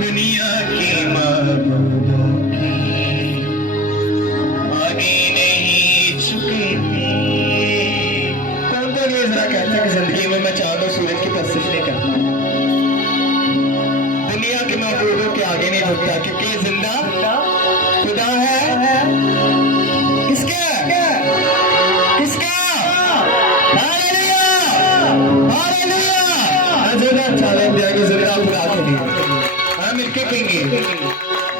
दुनिया के मामलों की आगे नहीं झुके थे। कौन कौन ये जरा कहता है कि जिंदगी में मैं चांद और सूरज की परस्तिश नहीं करता, दुनिया के मामलों के आगे नहीं झुकता, क्योंकि जिंदा खुदा है। किसका किसका? Hallelujah hallelujah. जिंदा चैलेंज दिया कि जिंदा खुदा के लिए हम मिलके कहेंगे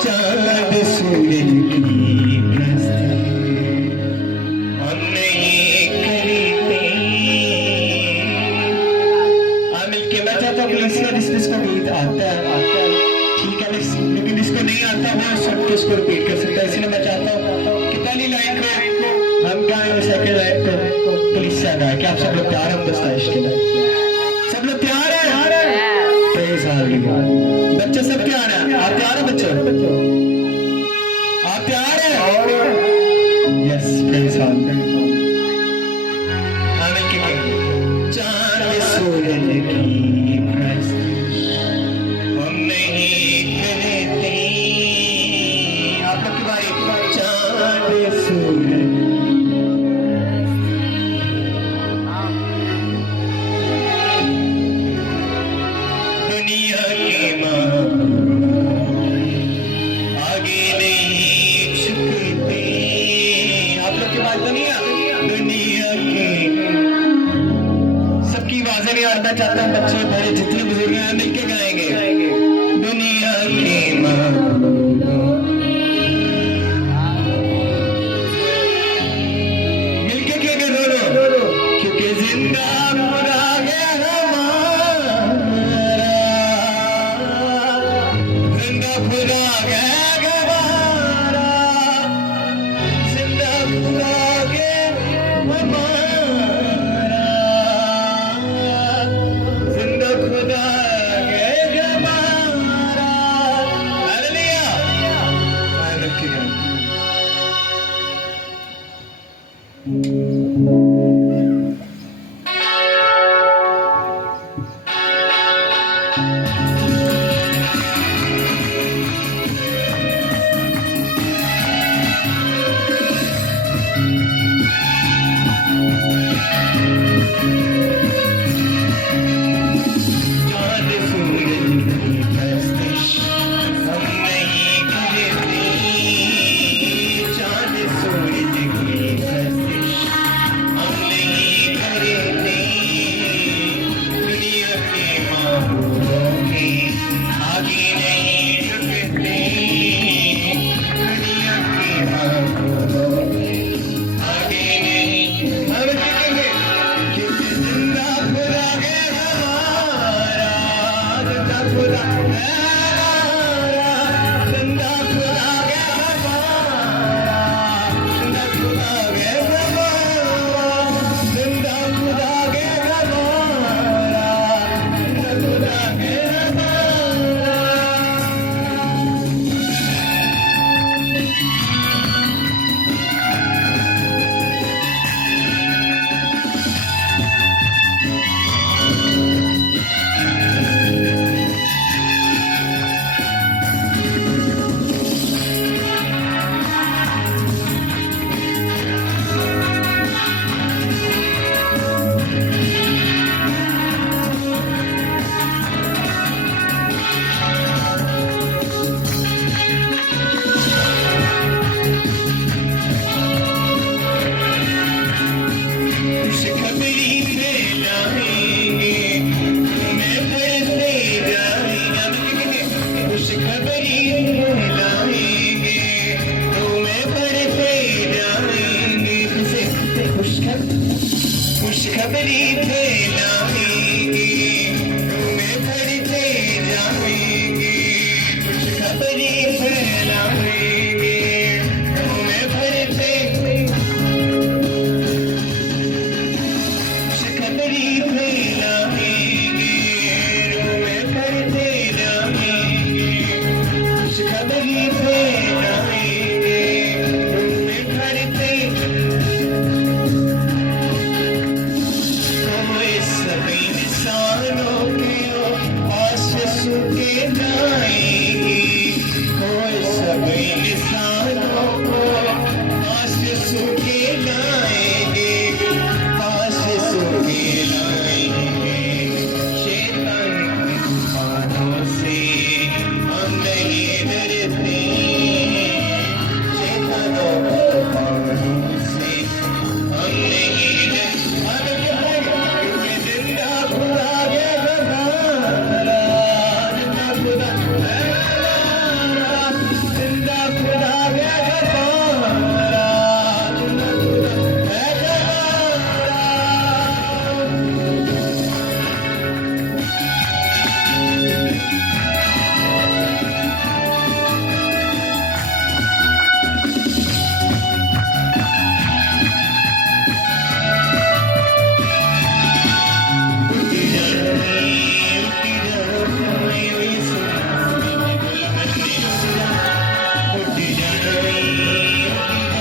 चांद सूरज की परस्तिश हम नहीं करते। हम मिलके, मैं चाहता हूँ जिसको गीत आता है ठीक है, लेकिन जिसको नहीं आता वो सब उसको रिपीट कर सकता है। इसलिए मैं चाहता हूँ कि पहली लाइन को हम गाएं और सेकंड लाइन को कलीसिया गाए। क्या आप सब लोग तैयार हैं? हम दस्तावेज के लिए सब लोग तैयार हैं? बच्चे सब तैयार हैं? आप तैयार हैं बच्चों? आप तैयार हैं? Yes, praise God. आमीन। के चांद सूरज की परस्तिश हम नहीं करते। आप लोग की बारी। चांद सूरज दुनिया के आगे नहीं झुकते। आप लोग की बात दुनिया के सबकी आवाजें नहीं आता। चाहता हूँ बच्चे बड़े जितने बुजुर्ग हैं मिलके गाएंगे दुनिया के मिलके कहेंगे दोनों, क्योंकि जिंदा खुदा है हमारा, जिंदा खुदा है हमारा, जिंदा खुदा है हमारा, जिंदा खुदा है हमारा। हालेलुया। चांद सूरज की परस्तिश हम नहीं करते। चांद सूरज की परस्तिश हम नहीं करते। दुनिया के मामलों के आगे नहीं झुकते। दुनिया के मामलों के आगे नहीं। हम कहेंगे कि जिंदा खुदा है हमारा, जिंदा खुदा है हमारा, जिंदा खुदा है हमारा, जिंदा खुदा है हमारा, जिंदा खुदा है हमारा, जिंदा खुदा है हमारा। खुशखबरी फैलाएंगे, तुम्हें पढ़ते जाएंगे। खुशखबरी फैलाएंगे, तुम्हें पढ़ते जाएंगे। खुशखबरी फैलाएंगे, तुम्हें पढ़ते जाएंगे। खुशखबरी